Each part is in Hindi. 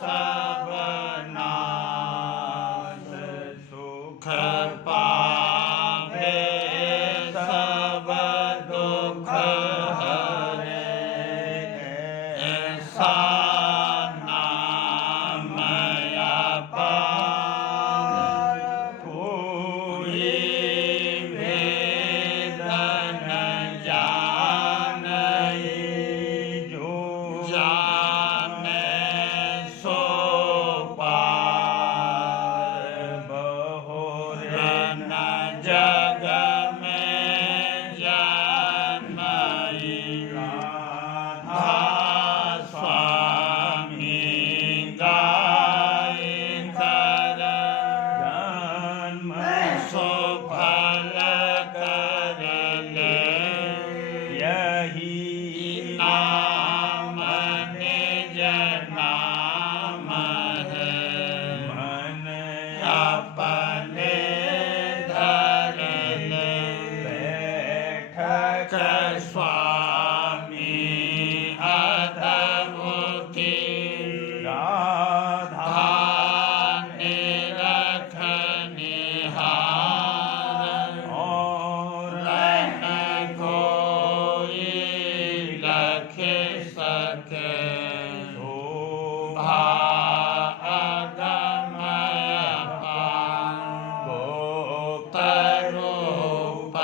सब नाश सुख पावे सब दुख हरे ऐसा नाम अपार कोई भेद न जानई जो जाने सो पार बहुरन जग में जन्मई राधा स्वामी गाय कर जन्म सो फल कर ले यही नाम निज नाम है मन अपने धर ले बैठक स्वामी अद्भुति राधा निरख निहार और न कोई लख सके शोभा अगमय अपार गोप्त रूप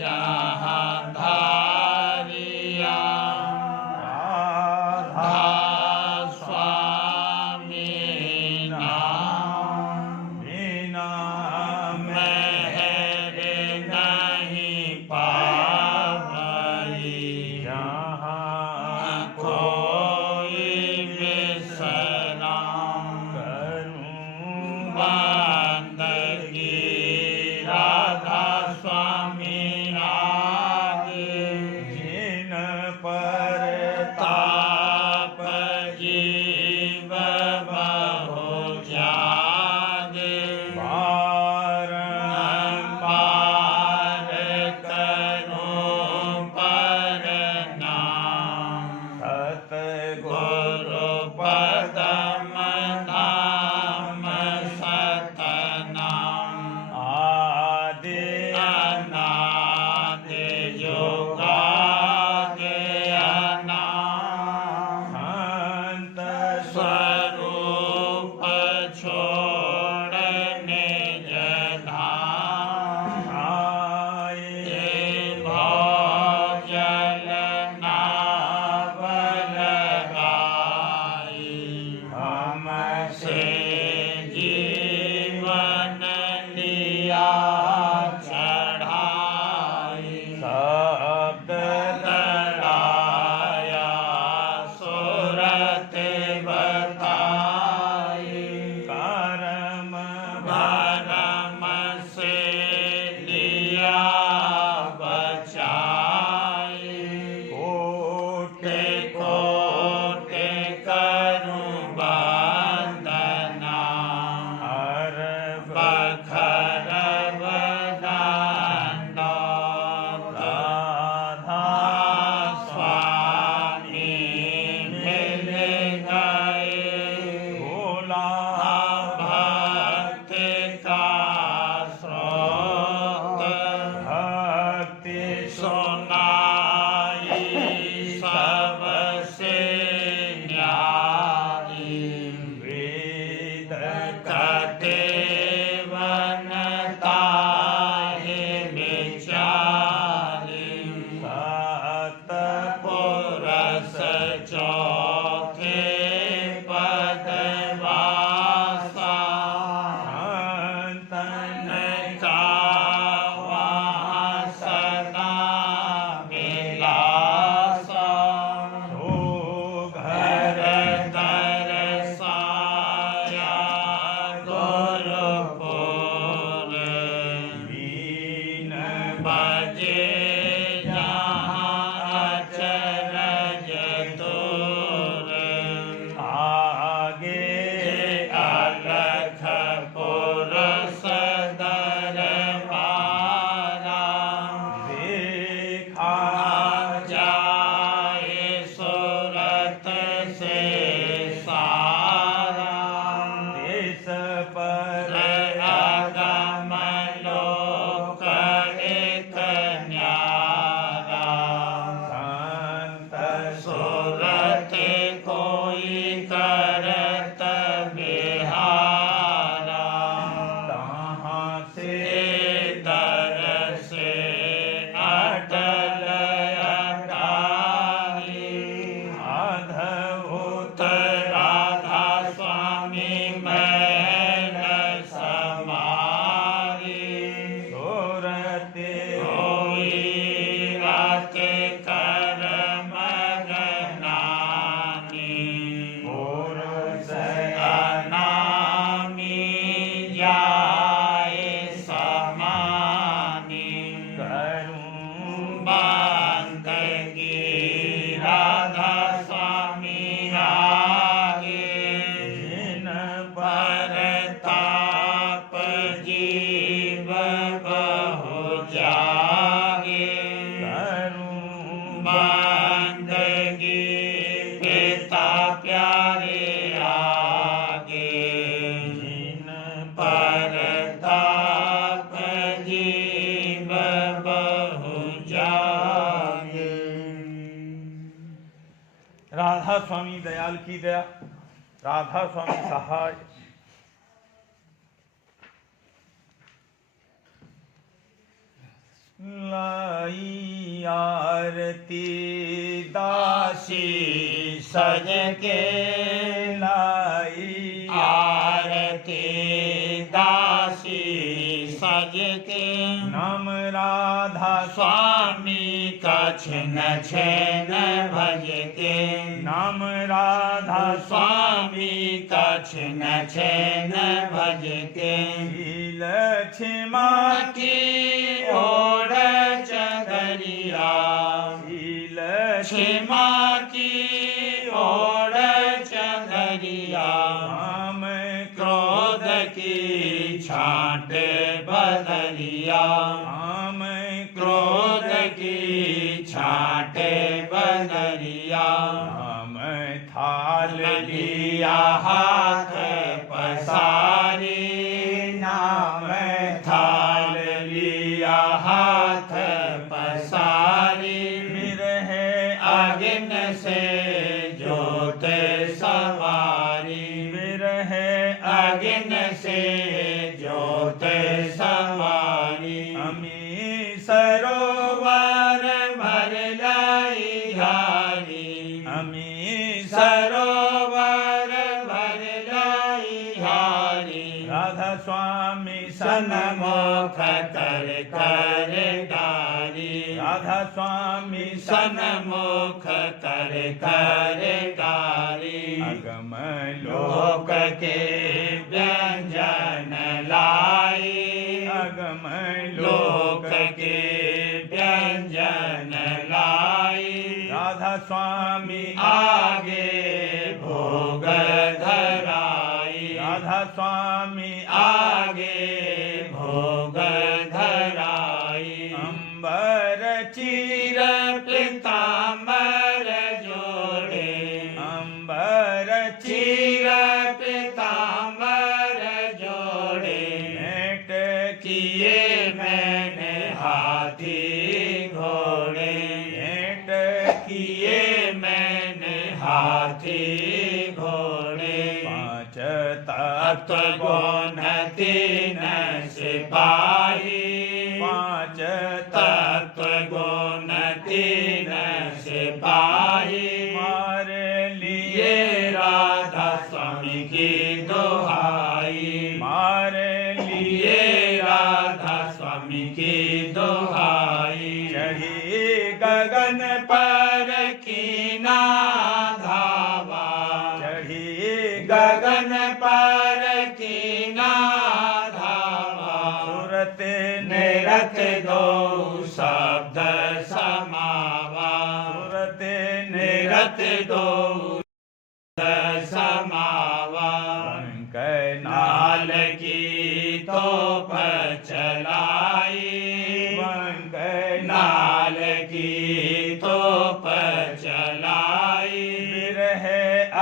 जहाँ धारिया राधा स्वामी नाम बिना मेहर नहीं पावई जहाँ कोई विश्राम करूं बंदगी राधा स्वामी आगे जिन पर ताप जीव बहु जागे बारंबार करूं पर नाम सतगुरु पदम नाम सतनाम आदि अनादि युगादि अनाम संत स्वरूप छोड़ निज धाम आए भव जल नाव लगाई होई करत बिहारा तहाँ से दरसे अटल अटारी अद्भुत राधा स्वामी महल समारी सुरते होई रात कर मगनानी पुरुष अनामी जाए समानी करूं बंदगी राधा स्वामी आगे जिन पर ताप जीव बहु जागे करूं बंदगी पिता प्यारे आगे जिन पर ताप जीव बहु जागे। राधा स्वामी दयाल की दया, राधा स्वामी सहाय। लाई आरती दासी सज के लाई आरती दासी सज के नम राधा स्वामी कछन छन भज के नम राधा स्वामी कछन छन भज के लक्ष्मा की ओर चदरिया लक्ष्मा की ओर चदरिया हम क्रोध की छाट बदरिया हम क्रोध की छाट बदरिया हम थाल लिया हाथ पसारी नाम थाल लिया हाथ पसारी बिरह अग्न से जोत सवारी बिरह अग्न से जोत सवारी अमी सरोवर भर लाई हारी अमी सरोवर भर लाई हारी राधा स्वामी सन्मुख कर कर डारी राधा स्वामी सन्मुख कर कर डारी अगम लोक के व्यंजन लाई अगम लोक के व्यंजन लाई राधा स्वामी आगे भोग धराई राधा स्वामी आगे भोग धराई अंबर चीर पीताम्बर जोड़े अंबर चीर पीताम्बर जोड़े भेंट किए मैंने हाथी घोड़े भेंट किए मैंने हाथी घोड़े पांच तत्व गुण तीन सिपाही पांच तत्व गुण तीन सिपाही मारे लिए राधा स्वामी की दोहाई मारे लिए राधा स्वामी की दोहाई चढ़ी गगन पर कीना धावा चढ़ी गगन पर कीना धावा सुरत निरत दो शब्द समावा सुरत निरत दो समावा नाल की तोप चलाई नाल की तोप चलाई बिरह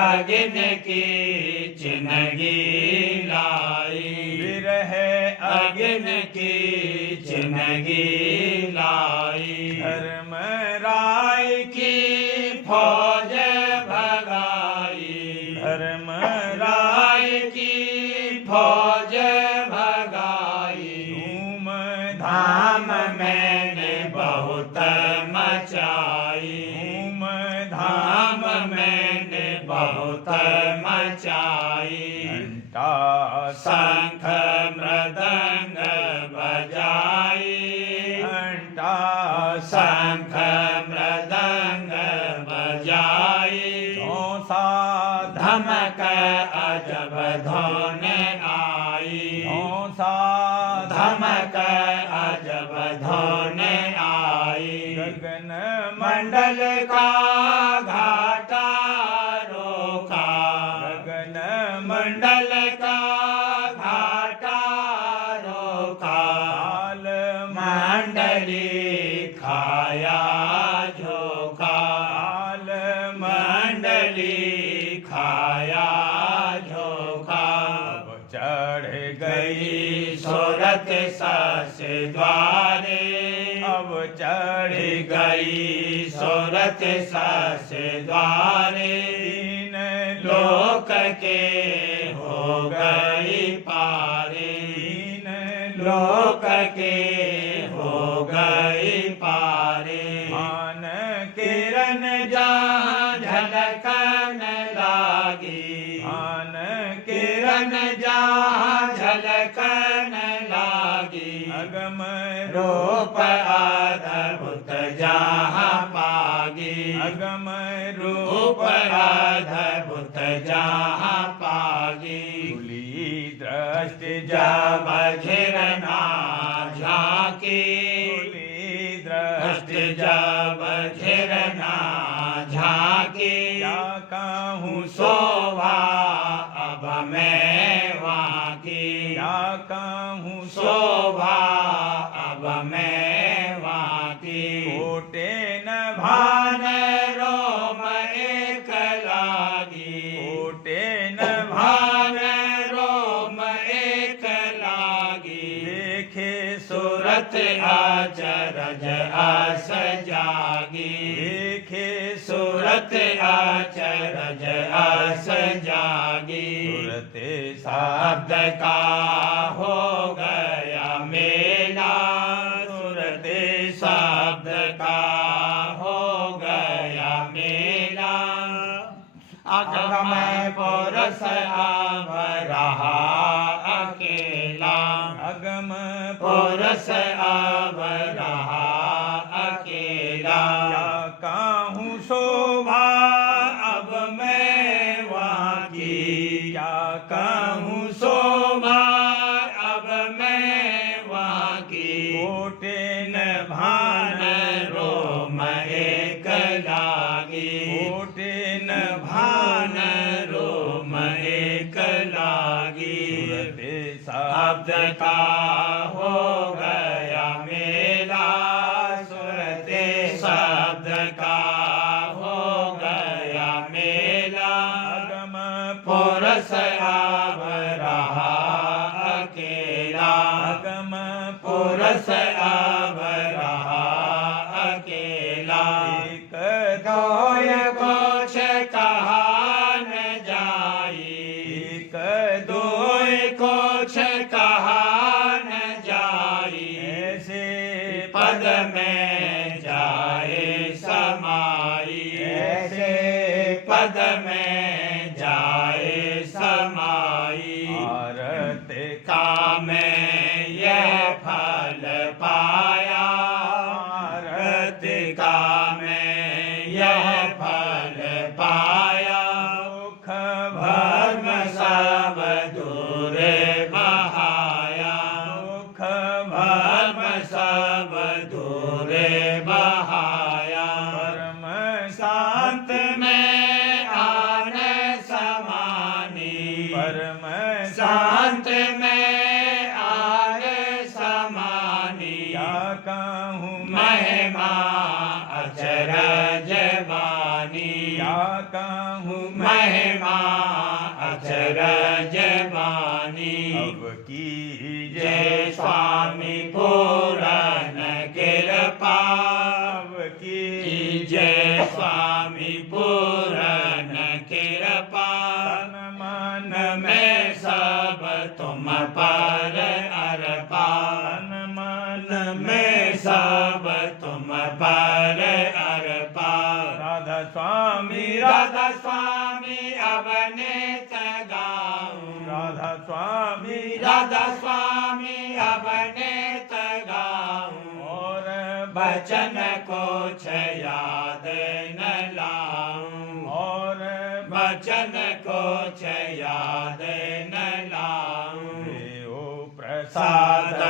अग्नि की चिनगी लाई बिरह अग्नि की चिनगी लाई धर्म राय की फौज भगाई धर्म राय की फौज भगाई। धूम धाम मैंने बहुत मचाई। धूम धाम मैंने बहुत मचाई। घंटा शंख मृदंग बजाई। घंटा शंख मृदंग बजाई। चौसा धमक अजब धुन आई। चौसा धमक अजब धुन आई। गगन मंडल का घाटा रोका। गगन मंडल का घाटा रोका। काल मंडली खाया झोंका। काल मंडली खाया झोंका। चढ़ गई सूरत सस द्वारे। अब चढ़ गई सूरत सस द्वारे। तीन लोक के हो गई पारे। तीन लोक के हो गई पारे। मान किरण जहाँ झलकन लागी। मान किरण जहाँ झलकन लागी। अगम रूप अद्भुत जहाँ पागी। अगम रूप अद्भुत जहाँ पागी। धूली दृष्टि जब घिरना झांकी। धूली दृष्टि दृष्टि जब घिरना झांकी। क्या कहूँ शोभा अब मैं वहाँ की। क्या कहूँ शोभा अब मैं वहाँ की। कोटे न भान रोम एक लागी। कोटे न भान रोम एक लागी। देखे सूरत अचरज अस जागी। देखे सूरत अचरज अस जागी। सूरते शब्द का हो गया मेला। सूरते शब्द का हो गया मेला। अगम पुरुष अब रहा अकेला। अगम पुरुष अब रहा अकेला। क्या कहूँ शोभा अब मैं वहाँ की। क्या कहूँ शोभा अब मैं वहाँ की। कोटे न भान रोम एक लागी। कोटे न भान रोम एक लागी। सूरते शब्द का हो गया मेला। सूरते शब्द का हो गया मेला। अगम पुरुष अब रहा अकेला। अगम पुरुष अब रहा अकेला। एक कोई कुछ कहा न जाई। एक कोई कुछ कहा न जाई। ऐसे पद में जाए समाई। ऐसे पद में जाए समाई। आरत काम यह फल पाया। आरत काम यह फल पाया। दुख भर्म सब दूर बहाया। दुख भर्म सब दूर बहाया। परम शांत में आने समानी। परम शांत में आने समानी। क्या कहूँ महिमा अचरज बानी। क्या कहूँ महिमा अचरज बानी। अब की जय स्वामी पूरन कृपा। अब की जय स्वामी पूरन कृपा। तन पर अर्पा तन मन में सब तुम पर अर्पा राधा स्वामी राधा स्वामी अवनीत गाऊं राधा स्वामी राधा स्वामी अवनीत गाऊं और बचन कुछ याद न लाऊं और बचन कुछ याद न लाऊं देव साध प्रसाद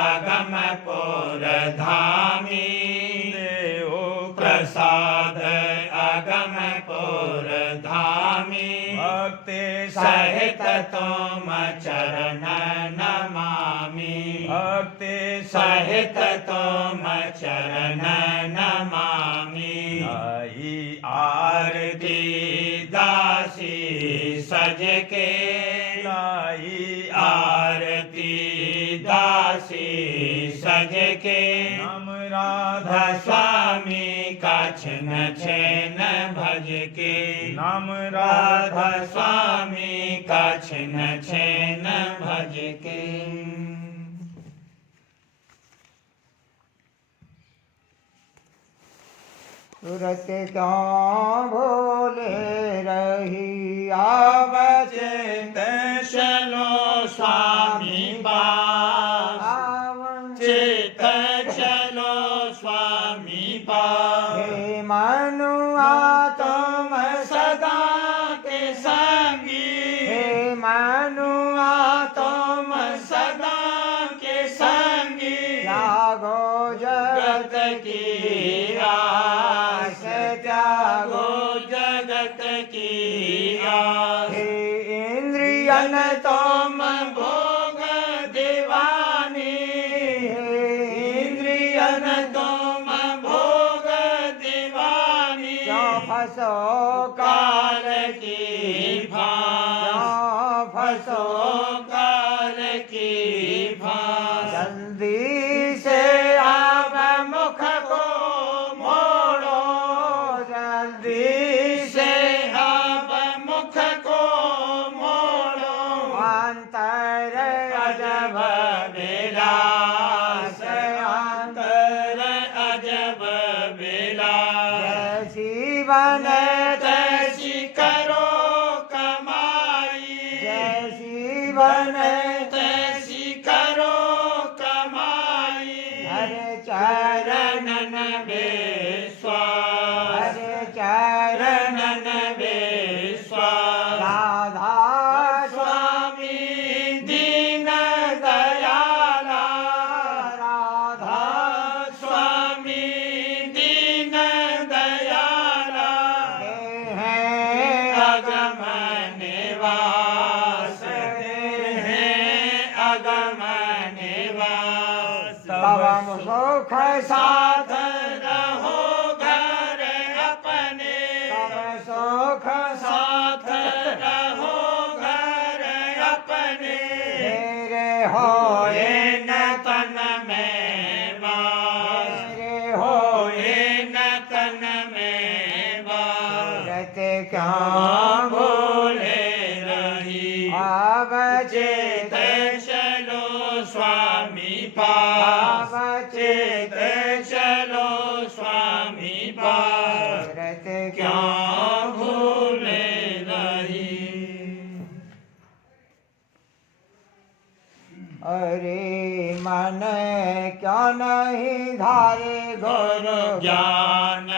अगम पुर धामी देव प्रसाद अगम पुर धामी भक्ति सहित तुम चरण नमामि भक्ति सहित तुम चरण नमामि आई आरती दासी सज के लाई आरती दासी सज के नाम राधा राधा स्वामी का छिन छिन भज के नाम राधा स्वामी का छिन छिन भज के सूरत क्यों भूले रही आवचे चलो स्वामी पास आवन चित चलो स्वामी पास हे मनुआ तुम सदा के संगी हे मनुआ तुम सदा के संगी त्यागो जगत जगत की आस त्यागो जगत की आस हे इंद्रियन तुम भोग दीवानी इंद्रियन तुम भोग दीवानी क्यों फसो काल की फांस क्यों फसो काल की फांस जल्दी से आप मुख को मोड़ो जल्दी से आप मुख को मोड़ो अंतर अजब विलास अंतर अजब विलास जैसी बने तैसी करो कमाई जैसी बने तैसी करो कमाई हरे चरण चरणन विश्वास हरे चरण चरणन विश्वास राधा स्वामी दीन दयाला राधा स्वामी दीन दयाला हैं अगम निवास हैं अगम निवास तव सुख साथ रहो घर अपने तव सुख साथ रहो घर अपने मेरे होए न तन में वास मेरे होए न तन में वास रत क्यों भूले रही आवचेत चलो स्वामी पास आवचेत चलो स्वामी पास रत क्यों भूले रही अरे मन क्यों नहीं धारे गुरु ज्ञान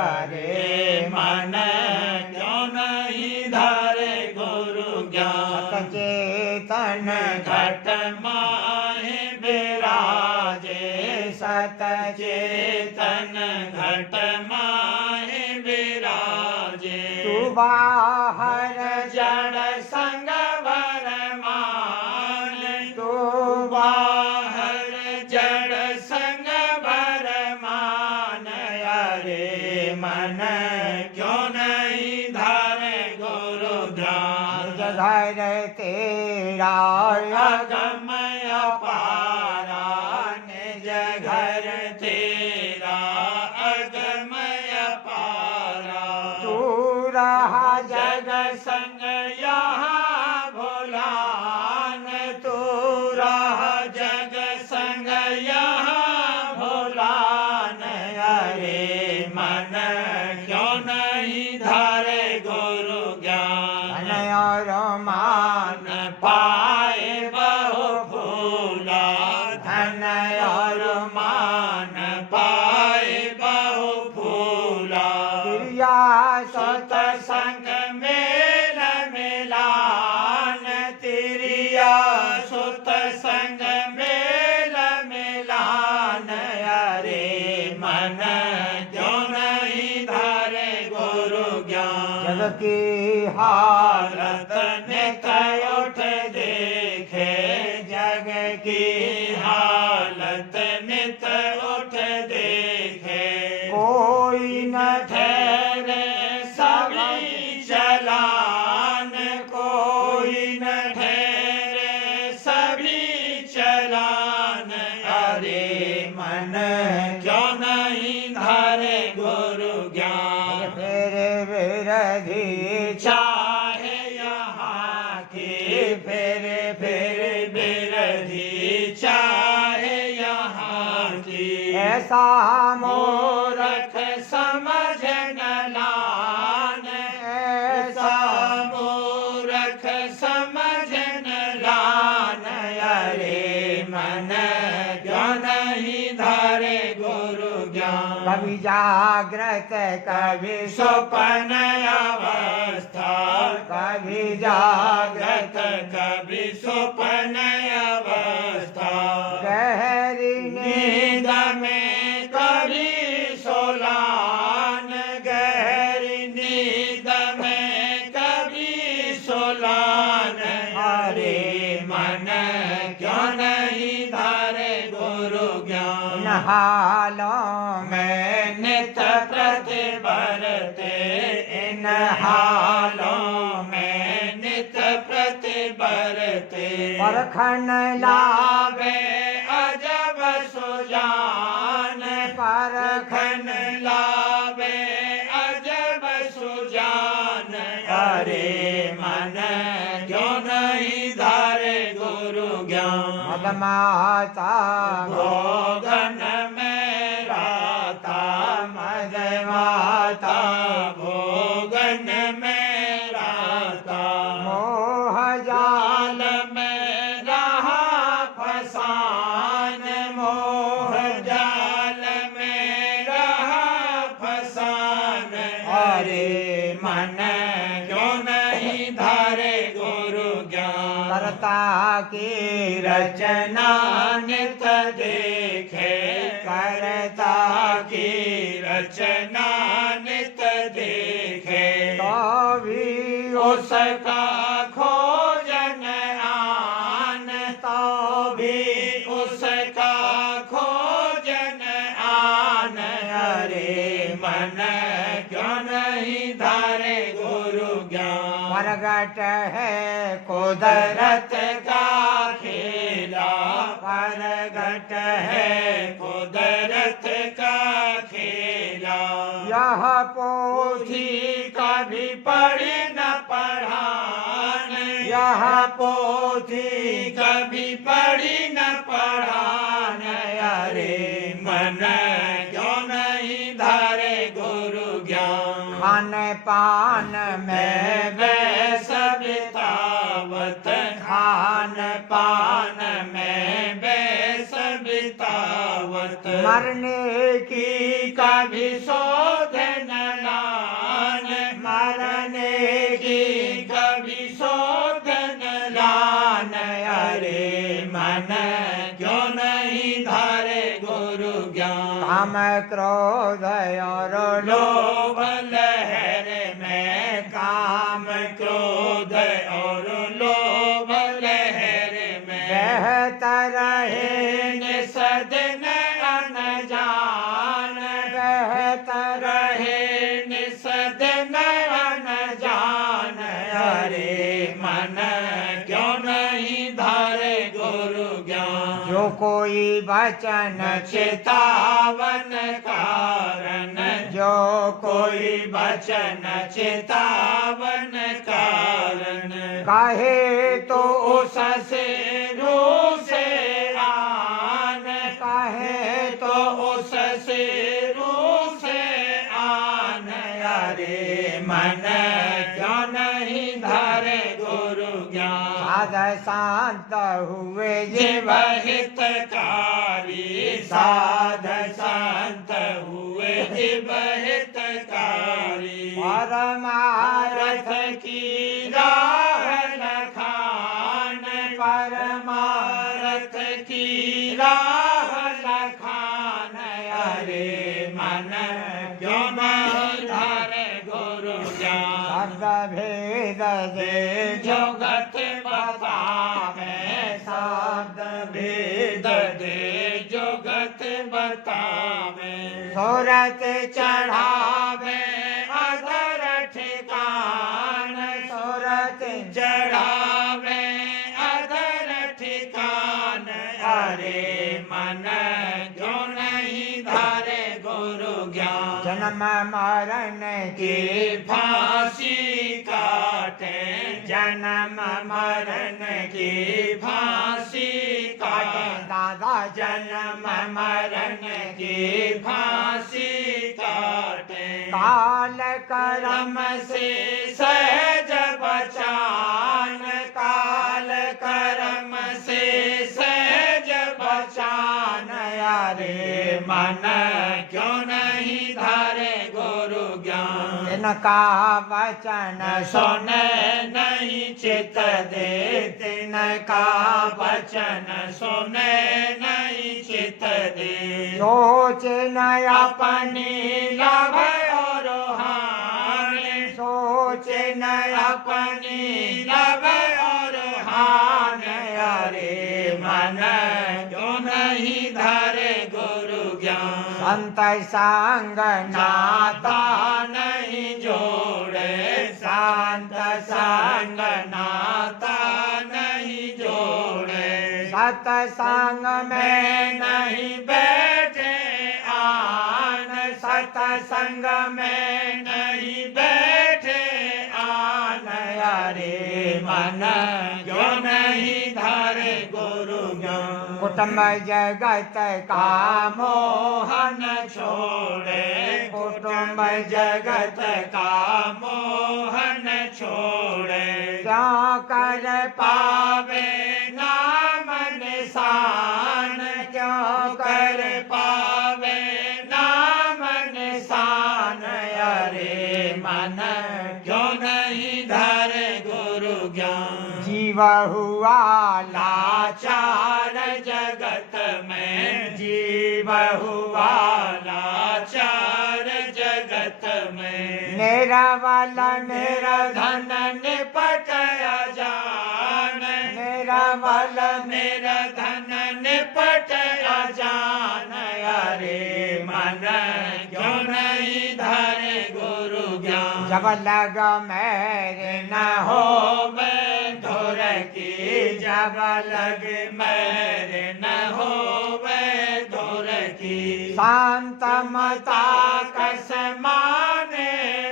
अरे मन क्यों नहीं धारे गुरु ज्ञान चेतन घट माहे विराजे सत चेतन घट माहे विराजे तू बाहर जड़ संग भरमान तू बाहर जड़ संग भरमान अरे मन क्यों नहीं धारे गुरु ध्यान घर तेरा अगमय पारा निज घर तेरा अगमय पारा तू रहा जग संग यहाँ भुलान तू की हालत नित उठ देखे, जग की हालत नित उठ देखे। कोई न ठहरे सभी चलान, कोई न ठहरे सभी चलान। अरे मन क्यों नहीं धारे गुरु ज्ञान। फिर विरधि चाहे यहाँ की फिर विरधि चाहे यहाँ की। ऐसा मूरख समझ न लान, ऐसा मूरख समझ न लान। अरे मन क्यों नहीं धारे गुरु ज्ञान। कभी जागृत कभी स्वप्न अवस्था, कभी जागृत जागृत कभी स्वप्न अवस्था। गहरी नींद में कभी सोलान, गहरी नींद में कभी सोलान। अरे मन क्यों नहीं धारे गुरु ज्ञान। हालों में नित प्रति बरते, इन हालों में नित प्रति बरते। परखन लावे अजब सुजान, परखन परखन लावे अजब सुजान। अरे मन क्यों नहीं धारे गुरु ज्ञान। मदमाता भोगन में राता, मदमाता भोगन में राता। मोह जाल में रहा फसान, मोह जाल में रहा फसान। अरे मन क्यों नहीं धारे गुरु ज्ञान। करता की रचना नित देखे, करता की रचना नित देखे। तो भी उसका खोजन आन, तो भी उसका खोजन आन। अरे मन क्यों नहीं धारे गुरु ज्ञान। प्रगट है कुदरत का खेला, प्रगट है कुदरत का खेला। यह पोथी पोथी कभी पढ़ी न पढ़ान, यह पोथी कभी पढ़ी न पढ़ान। अरे मन क्यों नहीं धारे गुरु ज्ञान। खान पान में वैस बितावत, खान पान में वैस बितावत। मरने की कभी शोध न लान, मरने की कभी शोध न लान। अरे मन क्यों नहीं धारे गुरु ज्ञान। काम क्रोध और लोभ लहर में, काम क्रोध और लोभ लहर में। बहता रहे निसदन अनजान, बहता रहे निसदन अनजान। अरे मन क्यों नहीं धारे गुरु ज्ञान। जो कोई वचन चेतावन कारण, जो कोई वचन चेतावन कारण। कहे तो उससे रूह से आन, कहे तो उससे रूह से आन। अरे मन क्यों नहीं धारे गुरु ज्ञान। साध शांत हुए जीव हितकारी, साध शांत हुए जीव हितकारी। परमारथ परमारथ की राह लखान, परमारथ की राह लखान। अरे मन क्यों नहीं धारे गुरु ज्ञान। शब्द भेद दे जोगत बतावे शब्द भेद दे जोगत बतावे सूरत चढ़ावे अधर ठिकान सूरत चढ़ावे अधर ठिकान अरे मन क्यों नहीं धारे गुरु ज्ञान जन्म मरण की फांसी काटे जन्म मरण की फांसी काटे दादा जन्म मरण की फांसी काटे काल करम कर्म से सहज बचान काल कर्म से सहज बचान अरे मन क्यों नहीं धारे गुरु ज्ञान तिनका वचन सुने नहीं चित दे तिनका वचन सुने नहीं चित दे सोच नया अपनी लाभ और हानि सोच नया अपनी लाभ और हानि अरे मन क्यों नहीं धारे गुरु ज्ञान संत संग नाता नाता नहीं जोड़े शांत संग नाता नहीं जोड़े सत्संग में नहीं बैठे आन सत्संग में नहीं बैठे आन अरे मन क्यों नहीं धारे गुरु ज्ञान कुटुंब जगत का मोहन छोड़े कुटुंब जगत का मोहन छोड़े क्यों कर पावे नाम निशान क्यों कर पावे नाम निशान अरे मन क्यों नहीं धारे गुरु ज्ञान जीव हुआ लाचार जगत में जीव हुआ लाचार जगत में निरवल धन निपट जान निरवल मेरा धन निपट जान अरे मन क्यों नहीं धारे गुरु ज्ञान जब लग मेरे न हो मैं धुर की जब लग मेरे न हो मैं धुर की शांत मता कस माने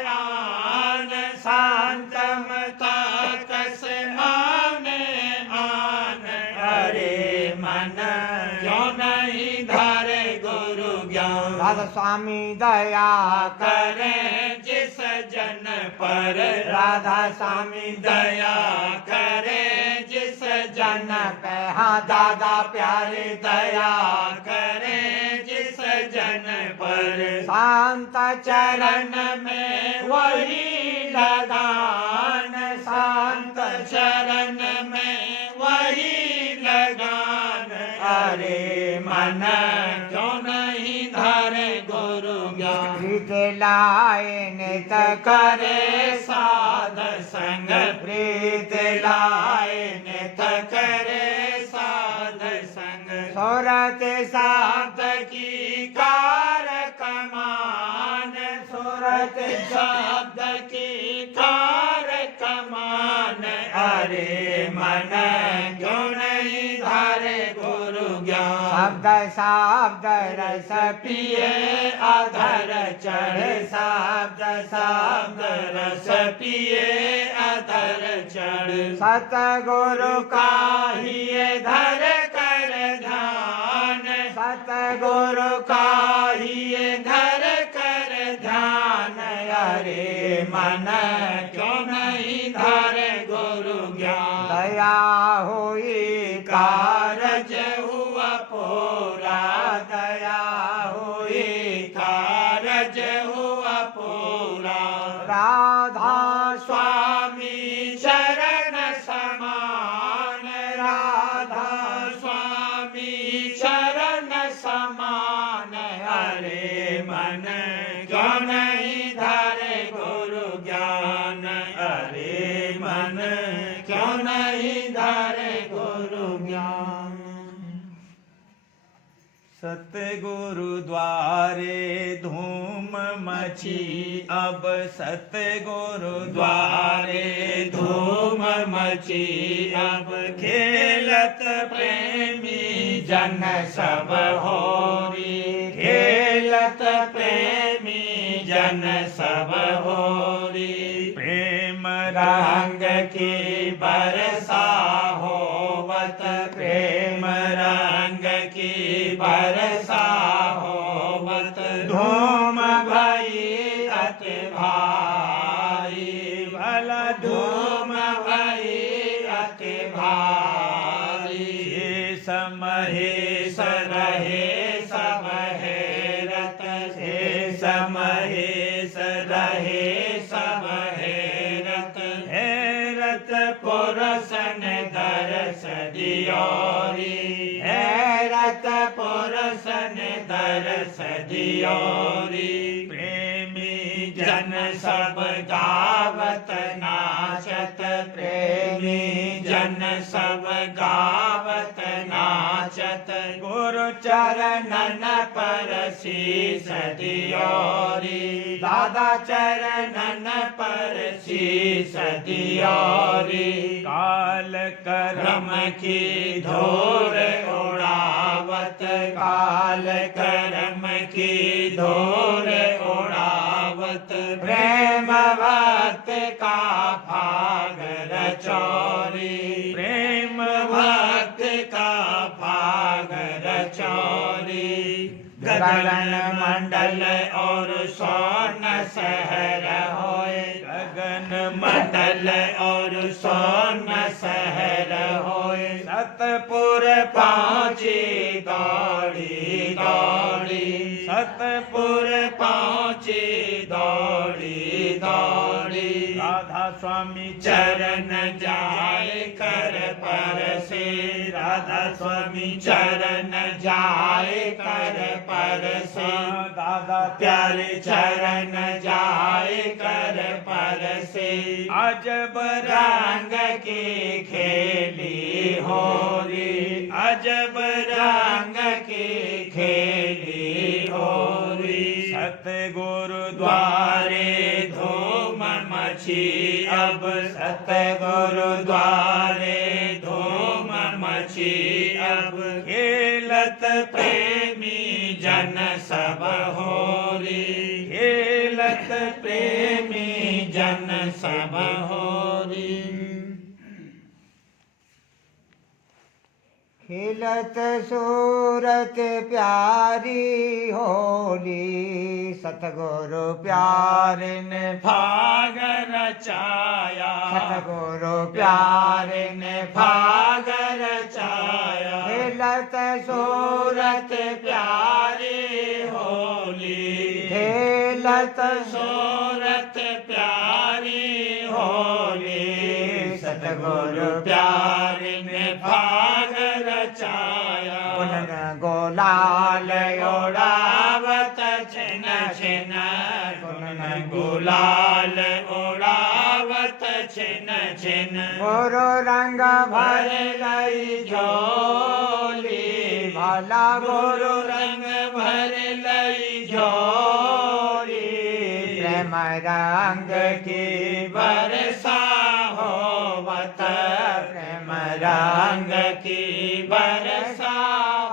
आन शांत मता कस माने आन अरे मन क्यों नहीं धारे गुरु ज्ञान राधा स्वामी दया करे जिस जन पर राधा स्वामी दया करे जिस जन पे हाँ दादा प्यारे दया करे जिस जन पर शांत चरण में वही लगान शांत चरण में वही लगान अरे मन क्यों नहीं धारे गुरु ज्ञान प्रीत लाए नित करे साध संग प्रीत लाए नित करे साध संग सूरत साध की कार कमान सूरत शब्द की कार कमान अरे मन क्यों नहीं धारे गुरु ज्ञान शब्द शब्द रस पिए अधर चढ़े शब्द शब्द रस पिए अधर चढ़ सतगुरु का ही धर कर ध्यान सतगुरु का ही धर कर ध्यान अरे मन क्यों नहीं धारे गुरु ज्ञान दया हुई कारज हुआ पूरा दया हुई कारज हुआ पूरा राधा स्वामी शरण समान राधा स्वामी शरण समान अरे मन क्यों नहीं धारे गुरु ज्ञान मन क्यों नहीं धरे गुरु ज्ञान। सतगुरु द्वारे धूम मची, अब सतगुरु द्वारे धूम मची, अब खेलत प्रेमी जन सब होरी, खेलत प्रेमी जन सब होरी। प्रेम रंग की बरसा होवत, प्रेम रंग की बरसा होवत, धूम भई अति भारी, भला धूम भई अति भारी। शेष महेश रहे सब हेरत, शेष महेश रहे सब हेरत, हेरत पुरसन दरस दियोरी, हेरत पुरसन दरस दियोरी। प्रेमी जन सब गावत नाचत, प्रेमी जन सब गावत नाचत, गुरु चरणन पर शीस दियोरी, दादा चरणन पर शीस दियोरी। काल कर्म की धूल उड़ावत, काल कर्म की धूल उड़ावत, प्रेम भक्त का भाग रचौरी, प्रेम भक्त का भाग रचौरी। गगन मंडल और सोन शहर होए, गगन मंडल और सोन शहर होए, सतपुर पहुँची दौड़ी दौड़ी, सतपुर पहुँची दौड़ी दौड़ी। राधा स्वामी चरण जाए कर परसे, राधा स्वामी चरण जाए कर परसे, दादा प्यारे चरण जाए कर परसे। अजब रंग की खेली होरी, अजब रंग की खेली होरी। सतगुरु द्वारे धूम मची, अब सतगुरु द्वारे धूम मची, अब खेलत प्रेमी जन सब होरी, खेलत प्रेमी जन सब होरी। खिलत सूरत प्यारी होली, सतगुरु प्यार ने भाग रचाया, सतगुरु प्यार ने भाग रचाया। खिलत सूरत प्यारी होली, खेलत सूरत प्यारी होली, सतगुरु प्यार ने भाग रचाया। पुनः गोलाल उड़ावत छिन छिन, पुनः गुलाल उड़ावत छिन छिन, गुरु रंग भर भर लई झोली, भला गुरु रंग भर लई झोली। प्रेम रंग की बरसा होवत, प्रेम रंग की बरसा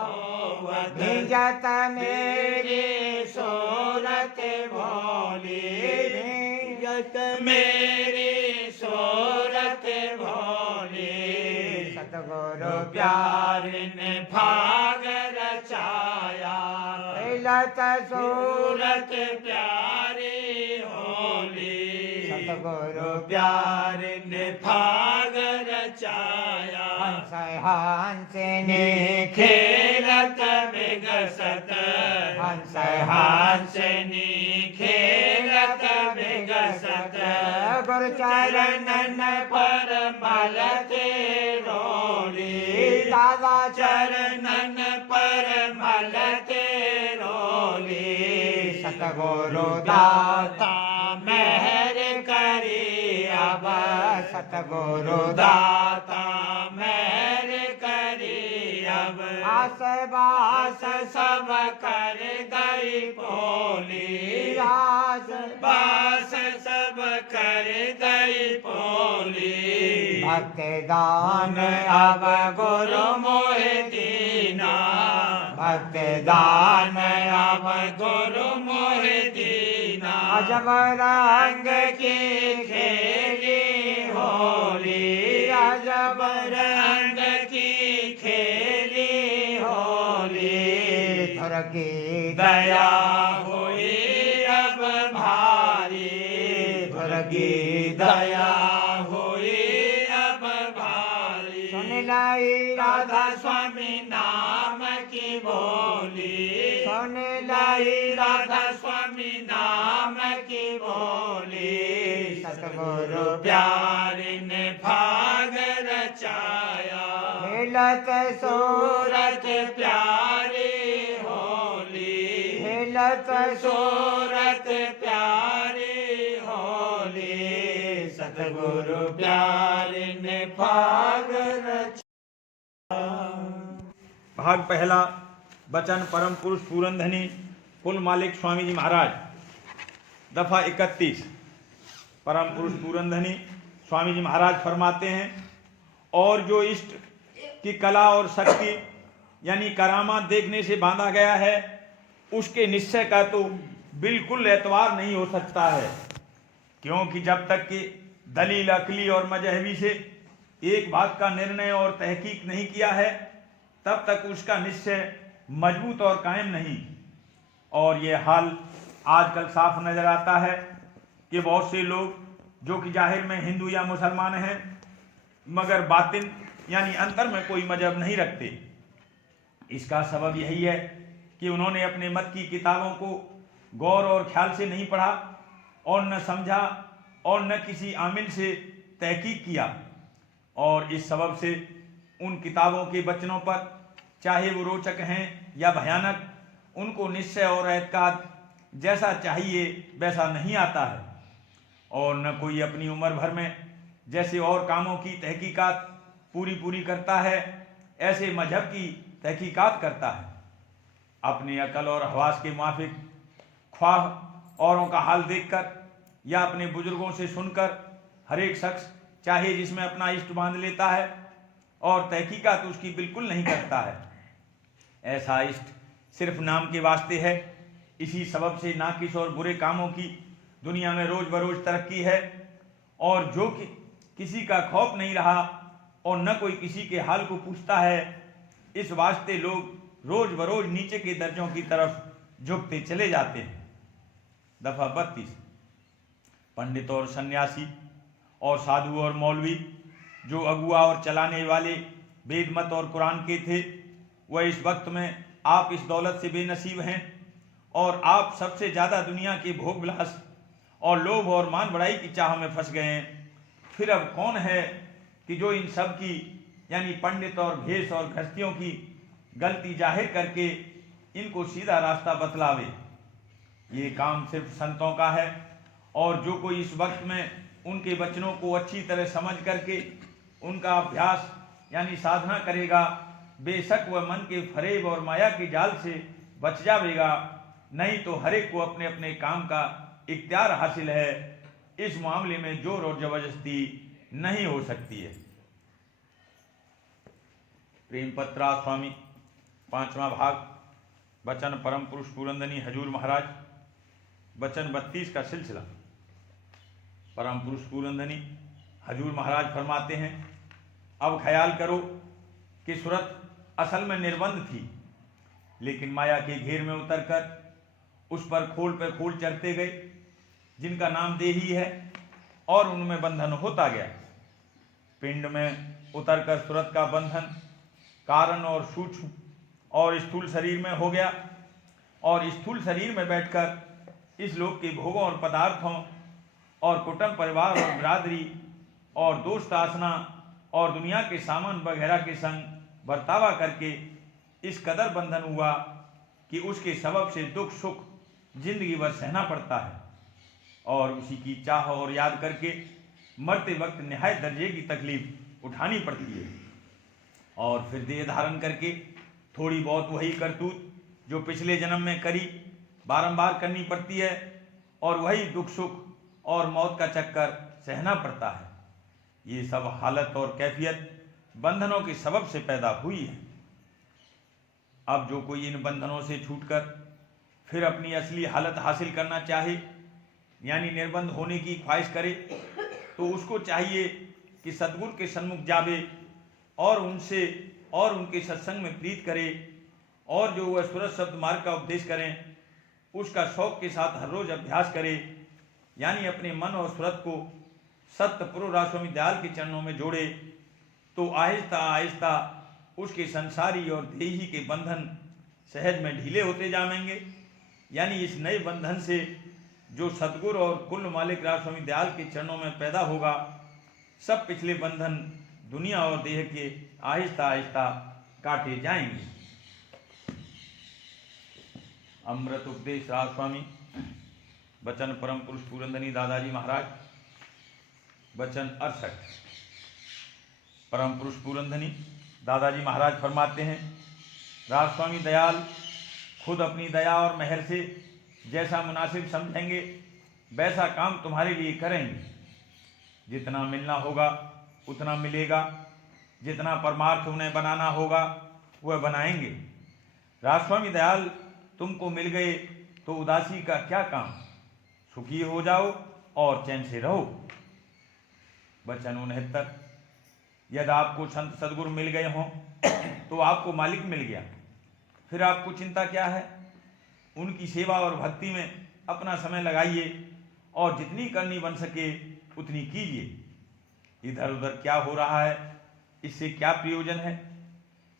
होवत। निजत मेरी सूरत भोली, निजत मेरी सूरत भोली। सतगुरु प्यार ने भाग रचाया, खिलत सूरत प्यारी होली। सतगुरु प्यार ने भाग रचाया, हंस हंसिनी खेलत विगसत, हंस हंसिनी खेलत विगसत। गुरु चरणन पर मलते रोली, दादा चरणन पर मलते रोली। सतगुरु दाता मेहर करिया, अब सतगुरु दाता मेर करी अब आस बास सब कर दई पोली आस बास सब कर दई पोली भक्त दान अब गुरु मोहि दीना भक्त दान अब गुरु मोहि दीना अजब रंग की खेली होली अजब रंग की खेली होली धुर की दया हुई अब भारी धुर की दया हुई अब भारी सुन लाई राधा स्वामी नाम की बोली सुन लाई राधा स्वामी नाम की बोली सतगुरु प्यारी ने भाग रचाया मिलत सूरत सूरत प्यारी होली मिलत सूरत प्यारी होली सतगुरु प्यारी ने भाग रचाया। भाग पहला बचन परम पुरुष पूरनधनी कुल मालिक स्वामी जी महाराज। दफा 31। परम पुरुष पूरनधनी स्वामी जी महाराज फरमाते हैं, और जो इष्ट की कला और शक्ति यानी करामात देखने से बांधा गया है, उसके निश्चय का तो बिल्कुल एतवार नहीं हो सकता है, क्योंकि जब तक कि दलील अकली और मजहबी से एक बात का निर्णय और तहकीक नहीं किया है, तब तक उसका निश्चय मजबूत और कायम नहीं। और ये हाल आजकल साफ नजर आता है कि बहुत से लोग जो कि जाहिर में हिंदू या मुसलमान हैं, मगर बातिन यानी अंतर में कोई मजहब नहीं रखते। इसका सबब यही है कि उन्होंने अपने मत की किताबों को गौर और ख्याल से नहीं पढ़ा और न समझा और न किसी आमिल से तहकीक किया, और इस सबब से उन किताबों के वचनों पर, चाहे वो रोचक हैं या भयानक, उनको निश्चय और एतकाद जैसा चाहिए वैसा नहीं आता है, और न कोई अपनी उम्र भर में जैसे और कामों की तहकीकात पूरी करता है, ऐसे मजहब की तहकीकात करता है। अपने अकल और हवास के मुताबिक ख्वाह औरों का हाल देखकर या अपने बुजुर्गों से सुनकर हर एक शख्स चाहे जिसमें अपना इष्ट बांध लेता है और तहकीकात उसकी बिल्कुल नहीं करता है। ऐसा इष्ट सिर्फ नाम के वास्ते है। इसी सबब से नाकिस और बुरे कामों की दुनिया में रोज बरोज तरक्की है, और जो कि किसी का खौफ नहीं रहा और न कोई किसी के हाल को पूछता है, इस वास्ते लोग रोज बरोज नीचे के दर्जों की तरफ झुकते चले जाते हैं। दफा 32। पंडित और सन्यासी और साधु और मौलवी जो अगुआ और चलाने वाले वेद मत और कुरान के थे, वह इस वक्त में आप इस दौलत से बेनसीब हैं, और आप सबसे ज़्यादा दुनिया के भोग विलास और लोभ और मान बढ़ाई की चाह में फंस गए हैं। फिर अब कौन है कि जो इन सब की यानी पंडित और भेष और गृहस्थियों की गलती जाहिर करके इनको सीधा रास्ता बतलावे। ये काम सिर्फ संतों का है, और जो कोई इस वक्त में उनके वचनों को अच्छी तरह समझ करके उनका अभ्यास यानी साधना करेगा, बेशक वह मन के फरेब और माया के जाल से बच जाएगा। नहीं तो हर एक को अपने अपने काम का इख्तियार हासिल है। इस मामले में जोर और जबरदस्ती नहीं हो सकती है। प्रेम पत्रा स्वामी 5वां भाग। वचन परम पुरुष पूरनधनी हजूर महाराज। वचन 32 का सिलसिला। परम पुरुष पूरनधनी हजूर महाराज फरमाते हैं, अब ख्याल करो कि सूरत असल में निर्बंध थी, लेकिन माया के घेर में उतरकर उस पर खोल चढ़ते गए, जिनका नाम देही है, और उनमें बंधन होता गया। पिंड में उतरकर सूरत का बंधन कारण और सूक्ष्म और स्थूल शरीर में हो गया, और स्थूल शरीर में बैठकर इस लोक के भोगों और पदार्थों और कुटुंब परिवार और बिरादरी और दोस्त आसना और दुनिया के सामान वगैरह के संग बर्तावा करके इस कदर बंधन हुआ कि उसके सबब से दुख सुख जिंदगी भर सहना पड़ता है, और उसी की चाह और याद करके मरते वक्त निहायत दर्जे की तकलीफ उठानी पड़ती है। और फिर देह धारण करके थोड़ी बहुत वही करतूत जो पिछले जन्म में करी बारंबार करनी पड़ती है, और वही दुख सुख और मौत का चक्कर सहना पड़ता है। ये सब हालत और कैफियत बंधनों के सबब से पैदा हुई है। अब जो कोई इन बंधनों से छूटकर फिर अपनी असली हालत हासिल करना चाहे, यानी निर्बंध होने की ख्वाहिश करे, तो उसको चाहिए कि सद्गुरु के सन्मुख जावे और उनसे और उनके सत्संग में प्रीत करे, और जो वह सूरज शब्द मार्ग का उपदेश करें उसका शौक के साथ हर रोज अभ्यास करे, यानी अपने मन और सूरत को सत्य प्रभु राजस्वामी दयाल के चरणों में जोड़े, तो आहिस्ता आहिस्ता उसके संसारी और देही के बंधन सहज में ढीले होते जाएंगे। यानी इस नए बंधन से जो सतगुरु और कुल मालिक राजस्वामी दयाल के चरणों में पैदा होगा, सब पिछले बंधन दुनिया और देह के आहिस्ता आहिस्ता काटे जाएंगे। अमृत उपदेश राजस्वामी वचन परम पुरुष पूरंदनी दादाजी महाराज। वचन 68। परम पुरुष पूरंदनी दादाजी महाराज फरमाते हैं, राजस्वामी दयाल खुद अपनी दया और मेहर से जैसा मुनासिब समझेंगे वैसा काम तुम्हारे लिए करेंगे। जितना मिलना होगा उतना मिलेगा, जितना परमार्थ उन्हें बनाना होगा वह बनाएंगे। राजस्वामी दयाल तुमको मिल गए तो उदासी का क्या काम, सुखी हो जाओ और चैन से रहो। वचन 69। यदि आपको संत सदगुरु मिल गए हों तो आपको मालिक मिल गया, फिर आपको चिंता क्या है। उनकी सेवा और भक्ति में अपना समय लगाइए और जितनी करनी बन सके उतनी कीजिए। इधर उधर क्या हो रहा है, इससे क्या प्रयोजन है।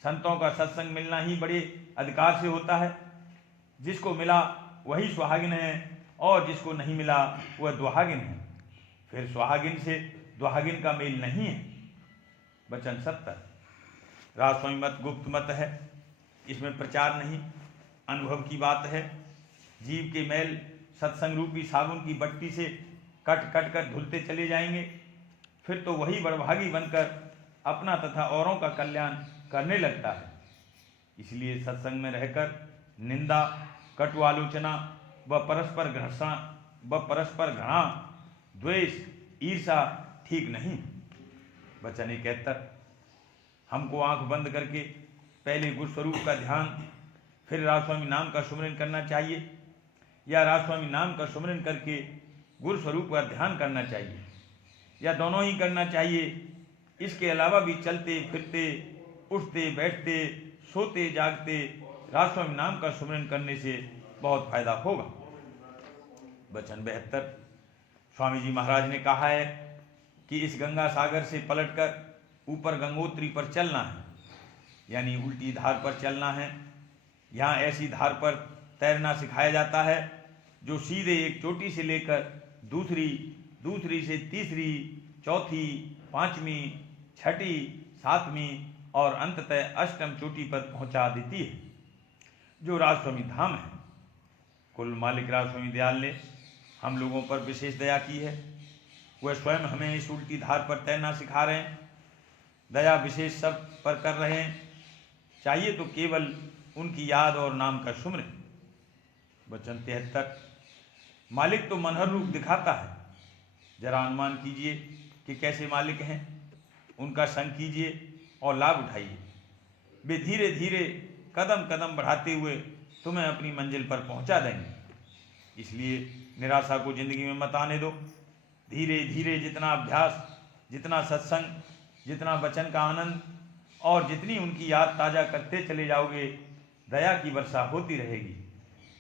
संतों का सत्संग मिलना ही बड़े अधिकार से होता है। जिसको मिला वही सुहागिन है और जिसको नहीं मिला वह दुहागिन है। फिर सुहागिन से दुहागिन का मेल नहीं है। वचन 70। राजस्वामी मत गुप्त मत है, इसमें प्रचार नहीं, अनुभव की बात है। जीव के मैल सत्संग रूपी साबुन की बट्टी से कट कट कर धुलते चले जाएंगे। फिर तो वही बड़भागी बनकर अपना तथा औरों का कल्याण करने लगता है। इसलिए सत्संग में रहकर निंदा, कटु आलोचना व परस्पर घृणा, द्वेष, ईर्षा ठीक नहीं। वचन 71। हमको आंख बंद करके पहले गुरु स्वरूप का ध्यान, फिर राजस्वामी नाम का सुमिरन करना चाहिए, या राजस्वामी नाम का सुमिरन करके गुरु स्वरूप का ध्यान करना चाहिए, या दोनों ही करना चाहिए। इसके अलावा भी चलते फिरते, उठते बैठते, सोते जागते राजस्वामी नाम का सुमिरन करने से बहुत फायदा होगा। वचन 72। स्वामी जी महाराज ने कहा है कि इस गंगा सागर से पलटकर ऊपर गंगोत्री पर चलना है, यानी उल्टी धार पर चलना है। यहाँ ऐसी धार पर तैरना सिखाया जाता है जो सीधे एक चोटी से लेकर दूसरी, दूसरी से तीसरी, चौथी, पांचवी, छठी, सातवीं और अंततः अष्टम चोटी पर पहुंचा देती है, जो राजस्वामी धाम है। कुल मालिक राजस्वामी दयाल ने हम लोगों पर विशेष दया की है। वह स्वयं हमें इस उल्टी धार पर तैरना सिखा रहे हैं। दया विशेष सब पर कर रहे हैं। चाहिए तो केवल उनकी याद और नाम का सुमिरन। वचन 73। मालिक तो मनहर रूप दिखाता है, जरा अनुमान कीजिए कि कैसे मालिक हैं। उनका संग कीजिए और लाभ उठाइए। वे धीरे धीरे कदम कदम बढ़ाते हुए तुम्हें अपनी मंजिल पर पहुंचा देंगे। इसलिए निराशा को जिंदगी में मत आने दो। धीरे धीरे जितना अभ्यास, जितना सत्संग, जितना वचन का आनंद और जितनी उनकी याद ताज़ा करते चले जाओगे, दया की वर्षा होती रहेगी।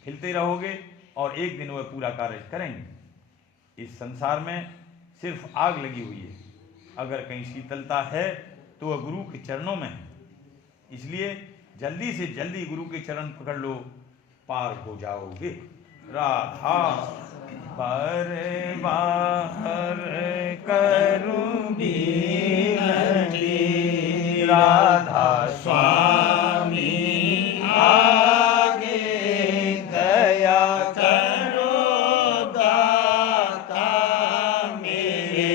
खिलते रहोगे और एक दिन वह पूरा कार्य करेंगे। इस संसार में सिर्फ आग लगी हुई है, अगर कहीं शीतलता है तो वह गुरु के चरणों में है। इसलिए जल्दी से जल्दी गुरु के चरण पकड़ लो, पार हो जाओगे। राधा पर बाहर करूं बिनती, राधा स्वामी आगे दया करो दाता मेरे,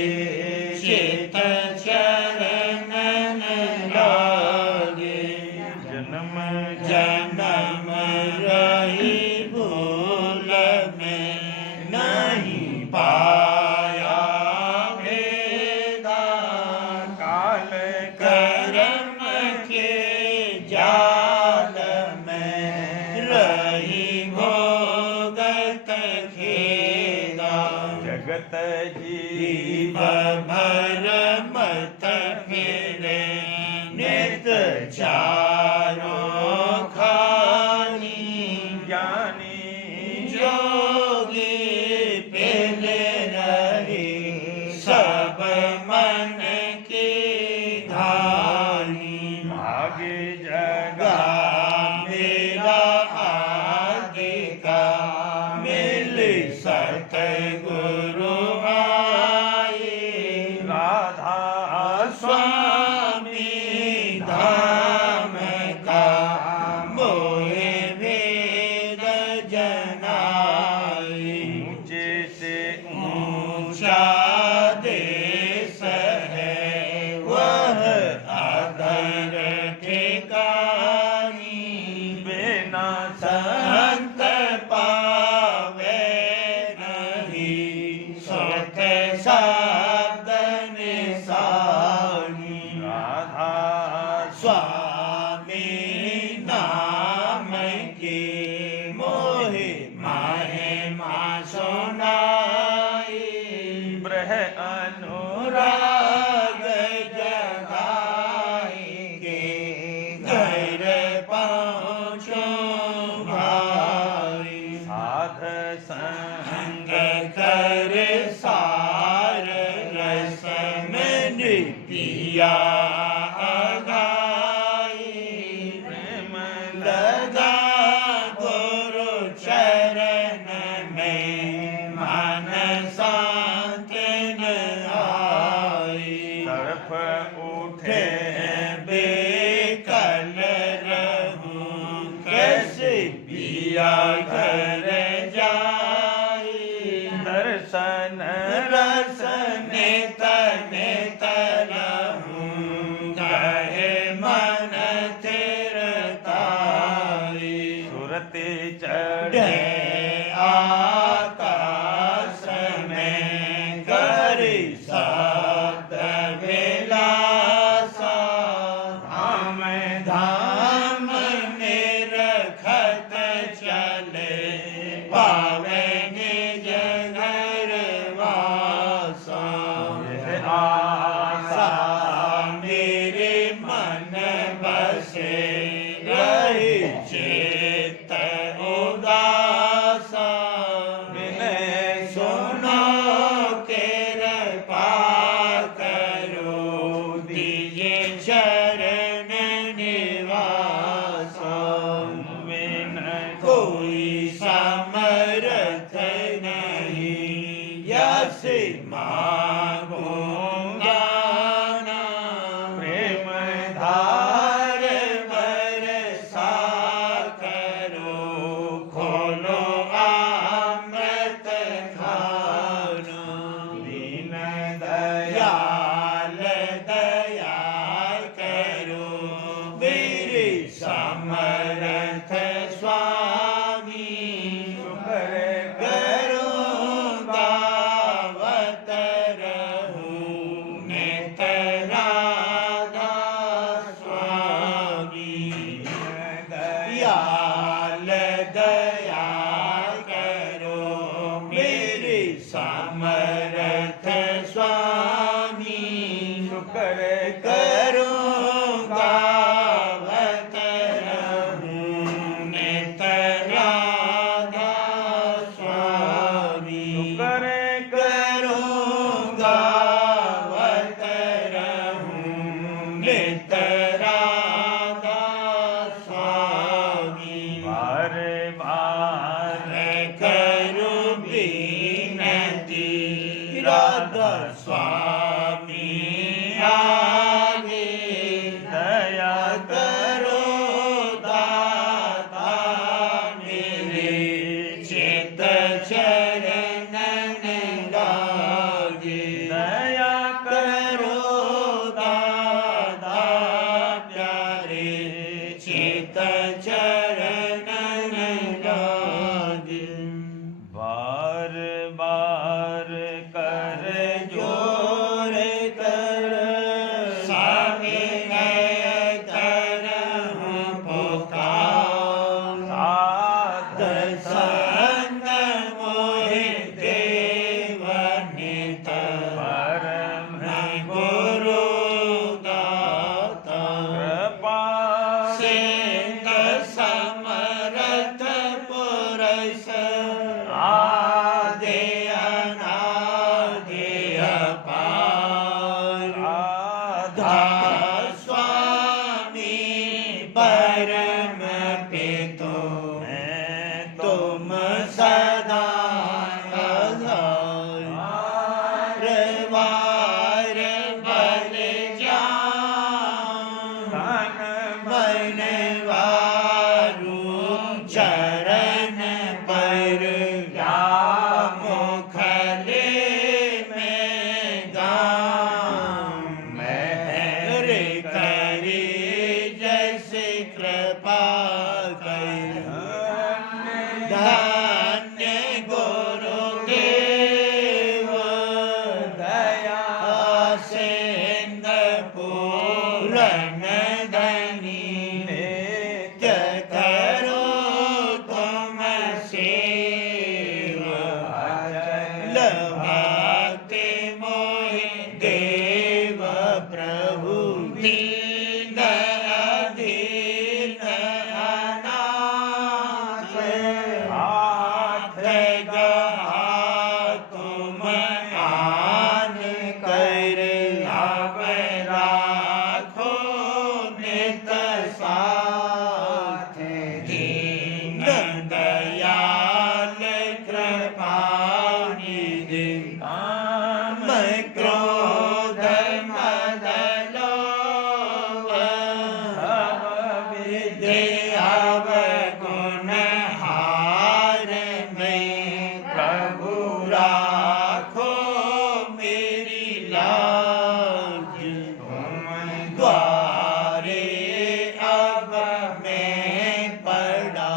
भर मत फिरे नित चारों खानी ज्ञानी जोगी पहले रही सब मन की धानी आगे जगा मेरा आगे का मिल सतगुरु आए राधा स्वामी धाम का मोहे वेद जनाए ऊंचे से ऊंचा देश है वह आदर ठिकानी बिना संत पावे नहीं सुख शब्द निशानी राधा स्वामी नाम की मोहि महिमा सुनाई ब्रह अनुराग राग जगाएंगे घर पहुँचो भाई साध संग संग कर सार रस में पिया अगाई प्रेम लगा गुरु चरण में मन शांत न आई तरफ उठे उठे बेकल रहूं कैसे पिया घर जाई दर्शन रस नेत नेत रहूं कहे मन थिरताई सुरते चढ़े डे आकाश में करी शब्द विलासा धाम धाम निरखत चले पावे निज घर वासा यह आशा आशा मेरे मन बसे रही चित्त उदासा विनय सुनो कृपा करो दीजिए शरण निवासा विनय कोई समर्थ नहीं यस मांगूंगा ना प्रेम धार बरसा करो खोलो अमृत खाना दीन दया दयाल दया करो मेरे समर्थ स्वामी शुक्र करो गावत रहूं नित राधा स्वामी दयाल दया करो मेरे समर्थ स्वामी शुक्र करो गावत रहूं नित राधा स्वामी शुक्र करो गावत रहूं नित राधा स्वामी बार बार करो बिनती राधा स्वामी आगे दया करो दाता मेरे चित चरण लागे दया करो दाता धन धनी नित्य करो तुम सेवा भक्ति मोहि देव प्रभु दीन अधीन अनाथ हाथ गहा तुम आन कर अब राखो नित साथ दीन दयाल कृपानिधि काम क्रोध मद लोभ विद्या गुण हार में प्रभु राखो मेरी लाज तुम द्वारे अब मैं पड़ा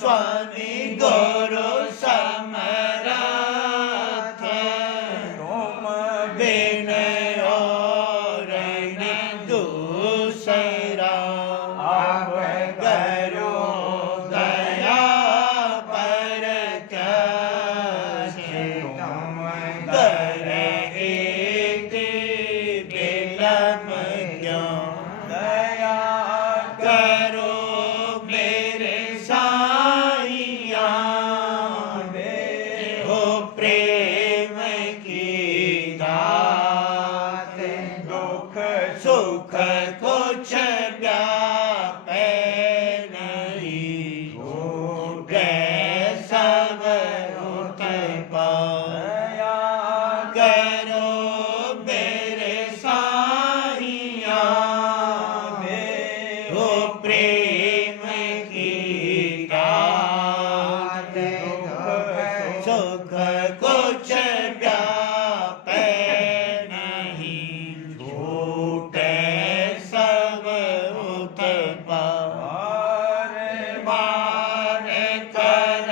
स्वामी गुरु समरथ तुम बिन और न दूसरा अब करो दया पर कैसे तुम कर एक बिलम क्यों दया करो मेरे साइया हो प्रेम की दात दुख सुख कुछ व्यापे नहीं छूटे सब उत्पया करो मेरे साइया हो प्रेम की दात सुख कुछ व्यापे नहीं छूटे सब उत्पार मार कर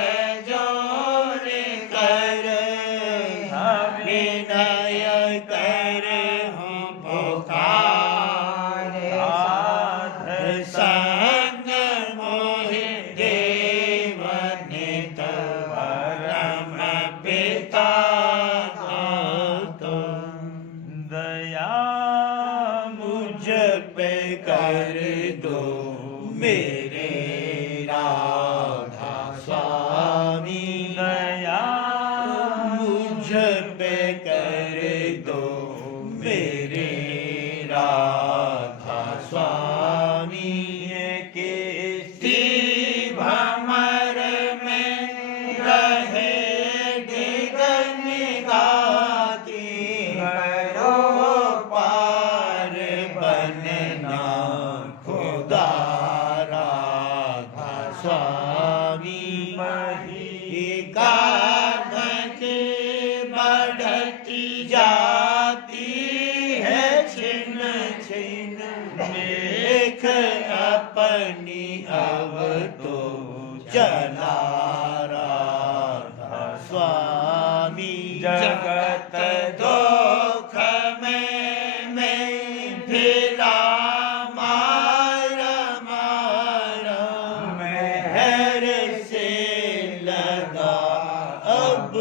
जोर कर विनय कर हूँ पुकार साध संग मोहि देव नित परम पिता दया मुझ पे कर दो मेरे राधा स्वामी दया मुझ पे कर दो मेरे राधा स्वामी किसी भमर में रहे डिगन गाती करो पार बनना खुदा राधा स्वामी गान की बढ़ती जाती है छिन छिन देख अपनी अब तो चला राधा स्वामी जगत दुख में फिरा मारा मारा मेहर से लगा अब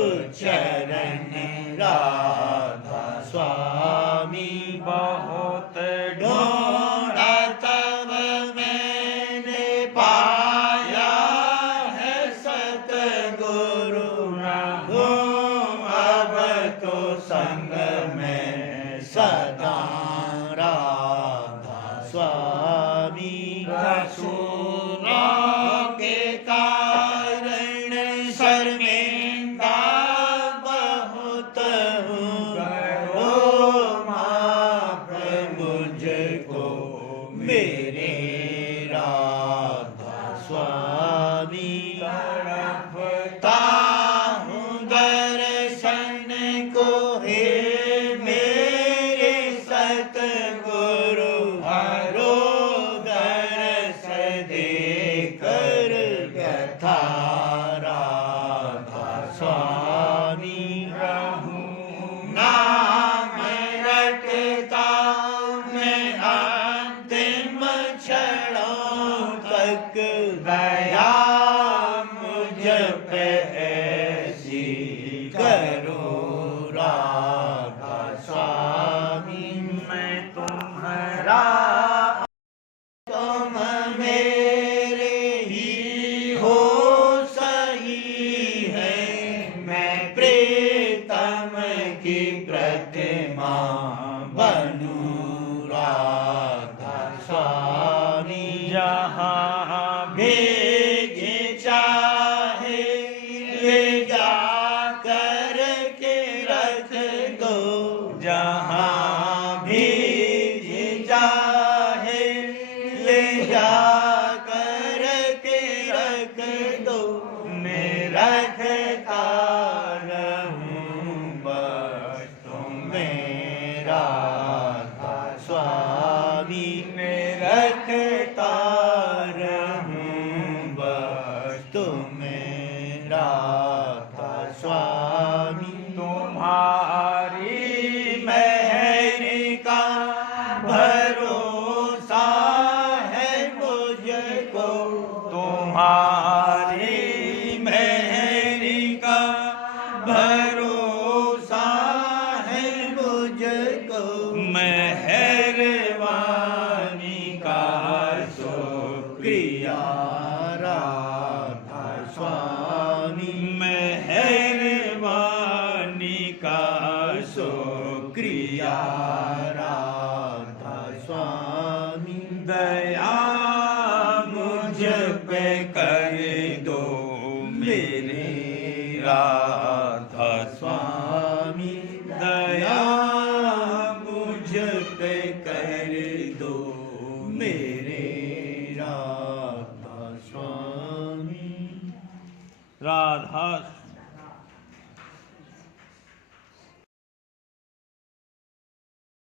चरण राधा स्वामी बहुत ढूंढा तब मैंने पाया है सतगुरु अब तो संग में सदा राधा स्वामी रसूलों के कारण शर्मिंदा बहुत हूँ माफ मुझको मेरे राधा स्वामी तड़पता हूँ दर्शन को हे मेरे सतगुरु हरो दर्श दे कर व्यथा राधा स्वामी रहूं नाम रटता मैं राधा स्वामी जहाँ भेजे चाहे ले जा कर के रख दो जहाँ भेजे चाहे ले जा कर के रख दो मेरा रखता रहूं बस तुम्हें राधा स्वामी में रखता रहूं बस तुम्हें राधा स्वामी तुम्हारी मेहर का भरोसा है मुझको तुम्हारी मेहर का भरोसा है मुझको मेहरबानी का शुक्रिया राधा स्वामी मेहरबानी का शुक्रिया राधा स्वामी दया मुझ पे कर दो मेरे राधा स्वामी दया मुझ पे कर दो मेरे